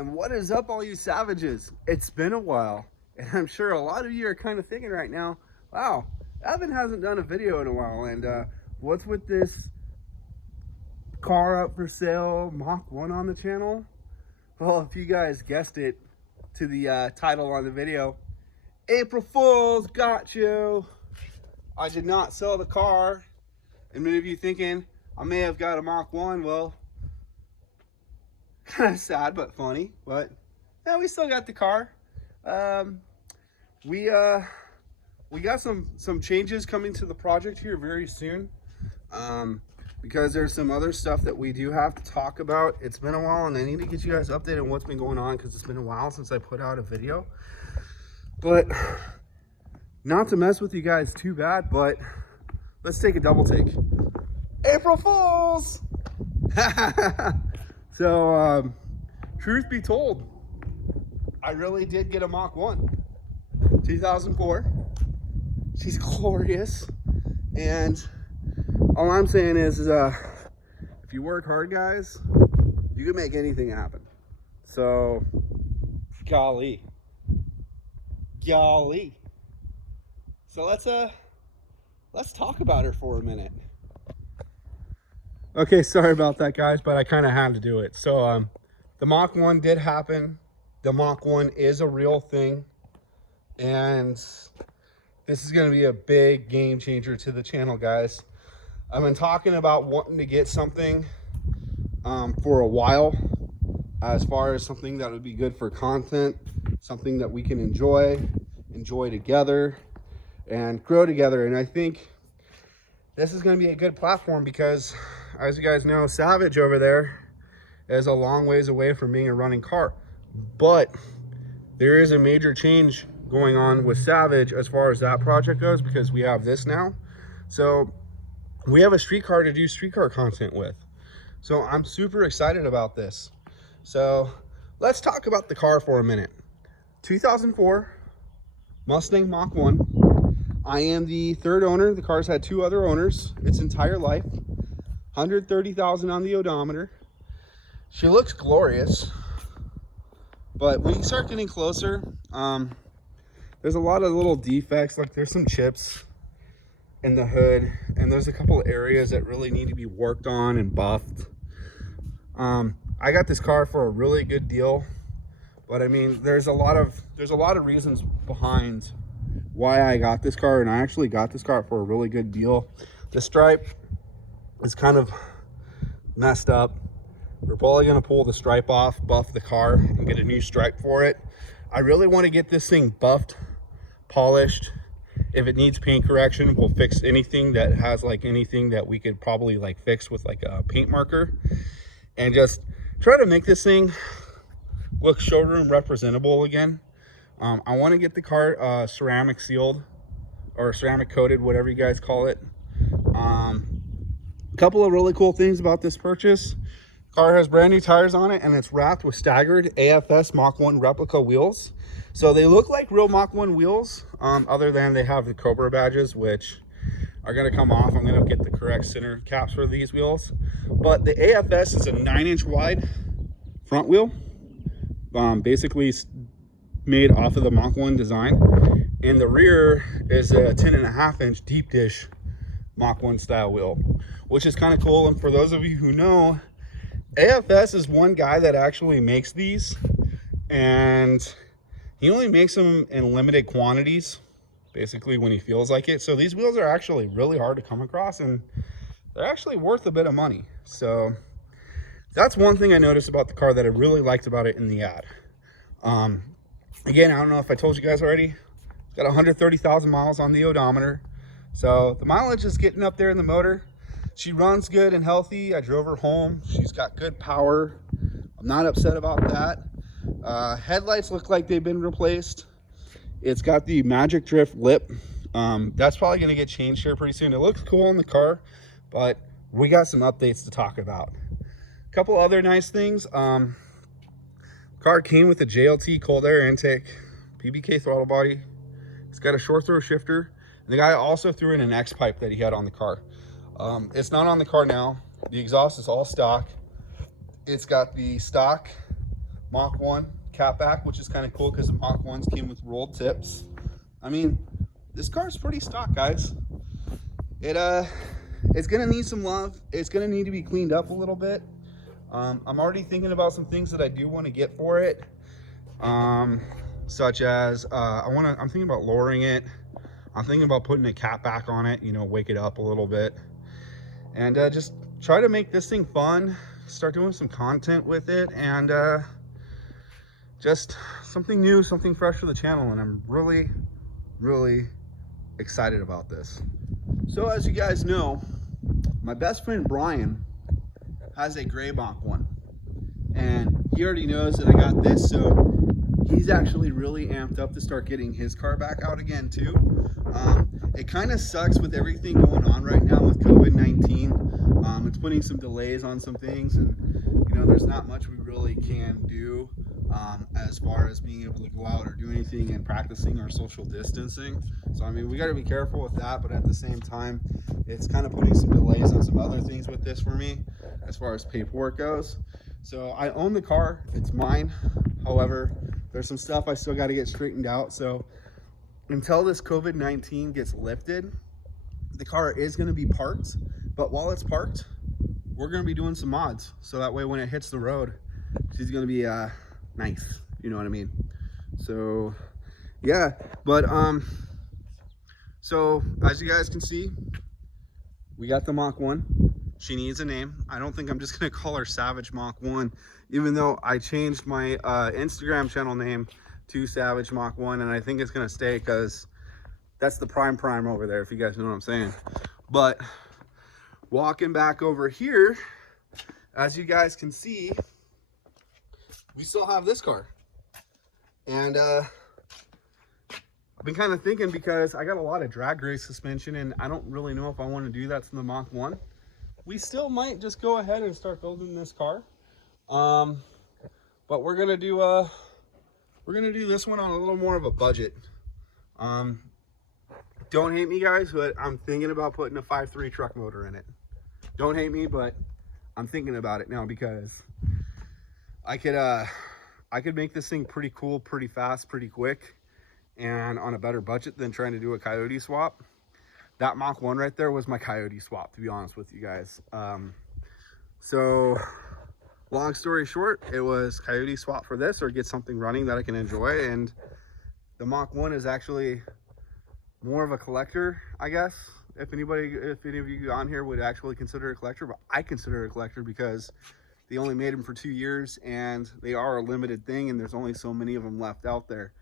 And what is up, all you savages? It's been a while, and I'm sure a lot of you are kind of thinking right now, wow, Evan hasn't done a video in a while, and what's with this car up for sale, Mach 1 on the channel? Well, if you guys guessed it to the title on the video, April Fools, got you. I did not sell the car, and many of you thinking I may have got a Mach 1, well, kind of sad but funny, but yeah, we still got the car. We got some changes coming to the project here very soon, because there's some other stuff that we do have to talk about. It's been a while, and I need to get you guys updated on what's been going on, because it's been a while since I put out a video. But not to mess with you guys too bad, but let's take a double take. April Fools! So, truth be told, I really did get a Mach 1, 2004. She's glorious, and all I'm saying is if you work hard, guys, you can make anything happen. So, golly. So let's talk about her for a minute. Okay, sorry about that, guys, but I kind of had to do it. So the Mach 1 did happen. The Mach 1 is a real thing, and this is going to be a big game changer to the channel, guys. I've been talking about wanting to get something for a while, as far as something that would be good for content, something that we can enjoy together and grow together. And I think this is going to be a good platform because, as you guys know, Savage over there is a long ways away from being a running car. But there is a major change going on with Savage as far as that project goes, because we have this now. So we have a street car to do street car content with. So I'm super excited about this. So let's talk about the car for a minute. 2004 Mustang Mach 1. I am the third owner. The car's had two other owners its entire life. 130,000 on the odometer. She looks glorious, but when you start getting closer, there's a lot of little defects. Like, there's some chips in the hood, and there's a couple of areas that really need to be worked on and buffed. I got this car for a really good deal, but I mean, there's a lot of reasons behind why I got this car, and I actually got this car for a really good deal. The stripe is kind of messed up. We're probably going to pull the stripe off, buff the car, and get a new stripe for it. I really want to get this thing buffed, polished. If it needs paint correction, we'll fix anything that has like anything that we could probably like fix with like a paint marker, and just try to make this thing look showroom representable again. I want to get the car ceramic sealed or ceramic coated, whatever you guys call it. A couple of really cool things about this purchase. Car has brand new tires on it, and it's wrapped with staggered AFS Mach 1 replica wheels. So they look like real Mach 1 wheels, other than they have the Cobra badges, which are going to come off. I'm going to get the correct center caps for these wheels. But the AFS is a 9-inch wide front wheel, basically made off of the Mach 1 design. And the rear is a 10.5-inch deep dish Mach 1 style wheel, which is kind of cool. And for those of you who know, AFS is one guy that actually makes these, and he only makes them in limited quantities, basically when he feels like it. So these wheels are actually really hard to come across, and they're actually worth a bit of money. So that's one thing I noticed about the car that I really liked about it in the ad. Again, I don't know if I told you guys already, it's got 130,000 miles on the odometer. So the mileage is getting up there in the motor. She runs good and healthy. I drove her home. She's got good power. I'm not upset about that. Headlights look like they've been replaced. It's got the Magic Drift lip. That's probably going to get changed here pretty soon. It looks cool in the car, but we got some updates to talk about. A couple other nice things. Car came with a JLT cold air intake, PBK throttle body. It's got a short throw shifter. And the guy also threw in an X pipe that he had on the car. It's not on the car now. The exhaust is all stock. It's got the stock Mach 1 catback, which is kind of cool because the Mach 1s came with rolled tips. I mean, this car is pretty stock, guys. It's gonna need some love. It's gonna need to be cleaned up a little bit. I'm already thinking about some things that I do want to get for it, such as I'm thinking about lowering it. I'm thinking about putting a catback on it, you know, wake it up a little bit, and just try to make this thing fun. Start doing some content with it, and just something new, something fresh for the channel. And I'm really excited about this. So as you guys know, my best friend Brian has a gray Mach 1, and he already knows that I got this, so he's actually really amped up to start getting his car back out again too. It kind of sucks with everything going on right now with COVID-19. It's putting some delays on some things, and you know, there's not much we really can do as far as being able to go out or do anything and practicing our social distancing. So I mean, we got to be careful with that, but at the same time, it's kind of putting some delays on some other things with this for me as far as paperwork goes. So I own the car, it's mine. However, there's some stuff I still got to get straightened out. So until this COVID-19 gets lifted, the car is going to be parked, but while it's parked, we're going to be doing some mods, so that way when it hits the road, she's going to be nice, you know what I mean? So yeah, but so as you guys can see, we got the Mach 1. She needs a name. I don't think I'm just going to call her Savage Mach 1, even though I changed my Instagram channel name to Savage Mach 1, and I think it's going to stay because that's the prime over there, if you guys know what I'm saying. But walking back over here, as you guys can see, we still have this car. And I've been kind of thinking, because I got a lot of drag race suspension and I don't really know if I want to do that to the Mach 1. We still might just go ahead and start building this car. But we're gonna do this one on a little more of a budget. Don't hate me, guys, but I'm thinking about putting a 5.3 truck motor in it. Don't hate me, but I'm thinking about it now, because I could make this thing pretty cool, pretty fast, pretty quick, and on a better budget than trying to do a Coyote swap. That Mach 1 right there was my Coyote swap, to be honest with you guys. So long story short, it was Coyote swap for this, or get something running that I can enjoy. And the Mach 1 is actually more of a collector, I guess, if any of you on here would actually consider a collector. But I consider it a collector because they only made them for 2 years, and they are a limited thing, and there's only so many of them left out there.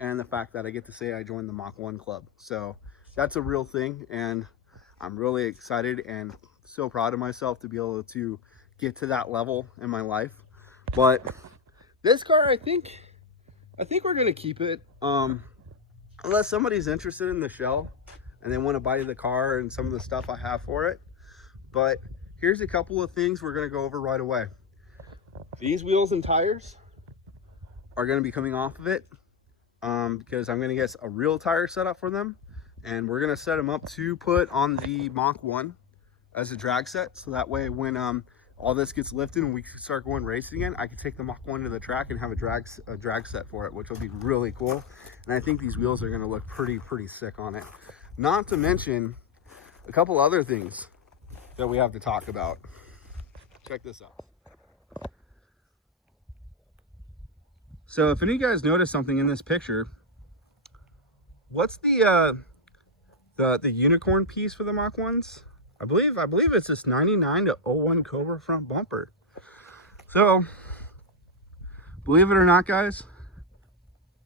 And the fact that I get to say I joined the Mach 1 club, so that's a real thing, and I'm really excited and so proud of myself to be able to get to that level in my life. But this car, I think we're gonna keep it, unless somebody's interested in the shell and they want to buy the car and some of the stuff I have for it. But here's a couple of things we're gonna go over right away. These wheels and tires are gonna be coming off of it, because I'm gonna get a real tire set up for them, and we're gonna set them up to put on the Mach 1 as a drag set, so that way when all this gets lifted and we start going racing again, I can take the Mach 1 to the track and have a drag set for it, which will be really cool. And I think these wheels are gonna look pretty sick on it. Not to mention a couple other things that we have to talk about. Check this out. So if any of you guys notice something in this picture, what's the unicorn piece for the Mach 1s? I believe it's this 99 to 01 Cobra front bumper. So, believe it or not, guys,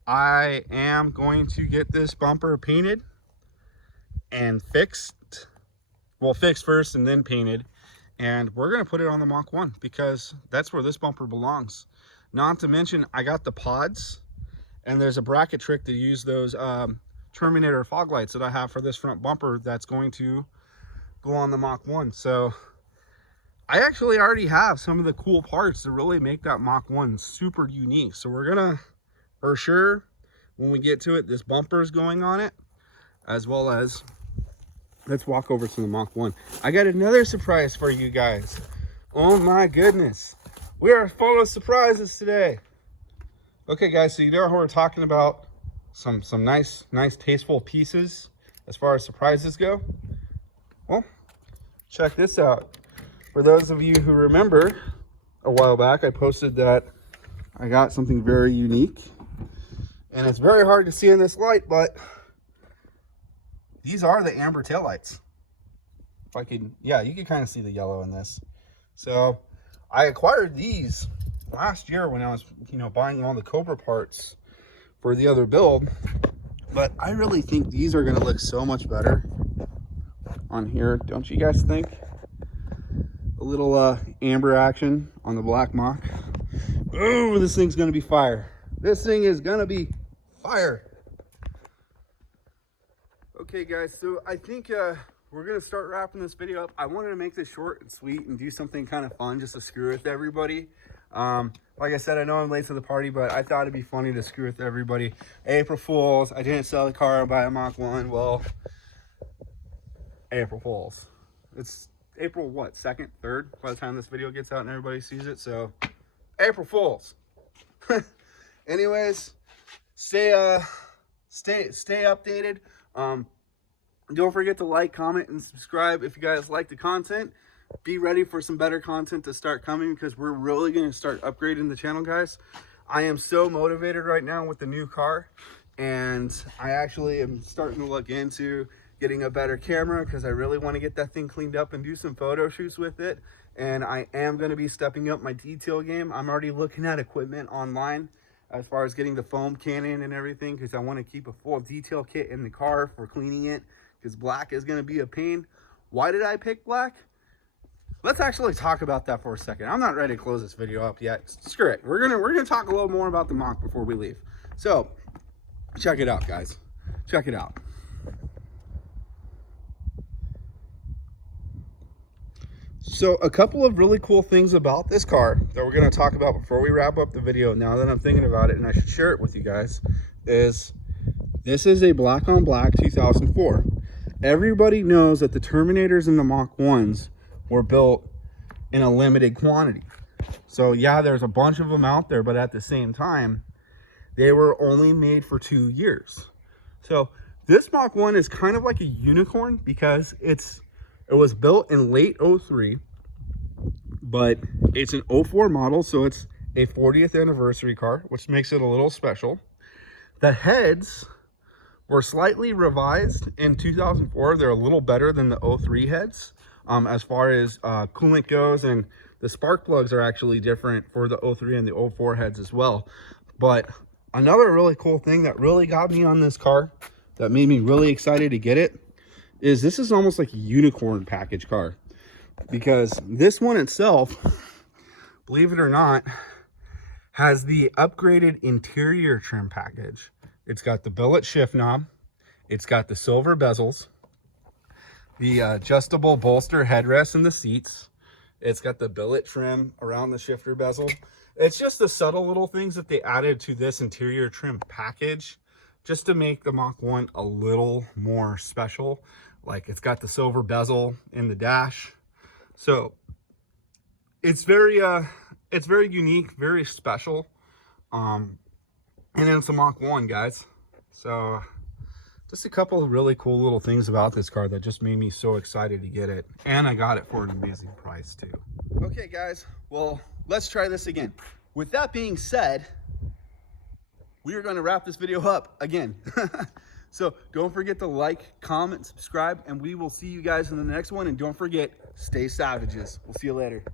I am going to get this bumper painted and fixed. Well, fixed first and then painted. And we're going to put it on the Mach 1 because that's where this bumper belongs. Not to mention, I got the pods, and there's a bracket trick to use those Terminator fog lights that I have for this front bumper that's going to go on the Mach 1. So I actually already have some of the cool parts to really make that Mach 1 super unique. So we're gonna, for sure, when we get to it, this bumper is going on it, as well as, let's walk over to the Mach 1. I got another surprise for you guys. Oh my goodness, we are full of surprises today. Okay guys, so you know how we're talking about some nice tasteful pieces as far as surprises go? Well, check this out. For those of you who remember, a while back I posted that I got something very unique, and it's very hard to see in this light, but these are the amber taillights. If I can, yeah, you can kind of see the yellow in this. So I acquired these last year when I was, buying all the Cobra parts for the other build, but I really think these are going to look so much better on here. Don't you guys think? A little amber action on the black Mach. Oh, this thing's going to be fire. This thing is going to be fire. Okay guys, so I think we're going to start wrapping this video up. I wanted to make this short and sweet and do something kind of fun just to screw with everybody. Like I said, I know I'm late to the party, but I thought it'd be funny to screw with everybody. April Fools, I didn't sell the car and buy a Mach 1. Well, April Fools. It's April what, 2nd, 3rd by the time this video gets out and everybody sees it. So April Fools. Anyways, stay updated. Don't forget to like, comment, and subscribe if you guys like the content. Be ready for some better content to start coming, because we're really going to start upgrading the channel, guys. I am so motivated right now with the new car, and I actually am starting to look into getting a better camera, because I really want to get that thing cleaned up and do some photo shoots with it. And I am going to be stepping up my detail game. I'm already looking at equipment online as far as getting the foam cannon and everything, because I want to keep a full detail kit in the car for cleaning it, because black is going to be a pain. Why did I pick black? Let's actually talk about that for a second. I'm not ready to close this video up yet. Screw it. We're gonna talk a little more about the Mach before we leave. So check it out, guys. Check it out. So a couple of really cool things about this car that we're going to talk about before we wrap up the video, now that I'm thinking about it, and I should share it with you guys, is this is a black on black 2004. Everybody knows that the Terminators and the Mach 1s were built in a limited quantity. So yeah, there's a bunch of them out there, but at the same time, they were only made for 2 years. So this Mach 1 is kind of like a unicorn, because it was built in late 03, but it's an 04 model, so it's a 40th anniversary car, which makes it a little special. The heads were slightly revised in 2004. They're a little better than the 03 heads as far as coolant goes, and the spark plugs are actually different for the 03 and the 04 heads as well. But another really cool thing that really got me on this car, that made me really excited to get it, is this is almost like a unicorn package car, because this one itself, believe it or not, has the upgraded interior trim package. It's got the billet shift knob, it's got the silver bezels, the adjustable bolster headrest in the seats, it's got the billet trim around the shifter bezel. It's just the subtle little things that they added to this interior trim package just to make the Mach 1 a little more special. Like, it's got the silver bezel in the dash, so it's very unique, very special, and it's a Mach 1, guys. So just a couple of really cool little things about this car that just made me so excited to get it, and I got it for an amazing price too. Okay guys, well, let's try this again. With that being said, we are going to wrap this video up again. So don't forget to like, comment, subscribe, and we will see you guys in the next one. And don't forget, stay savages. We'll see you later.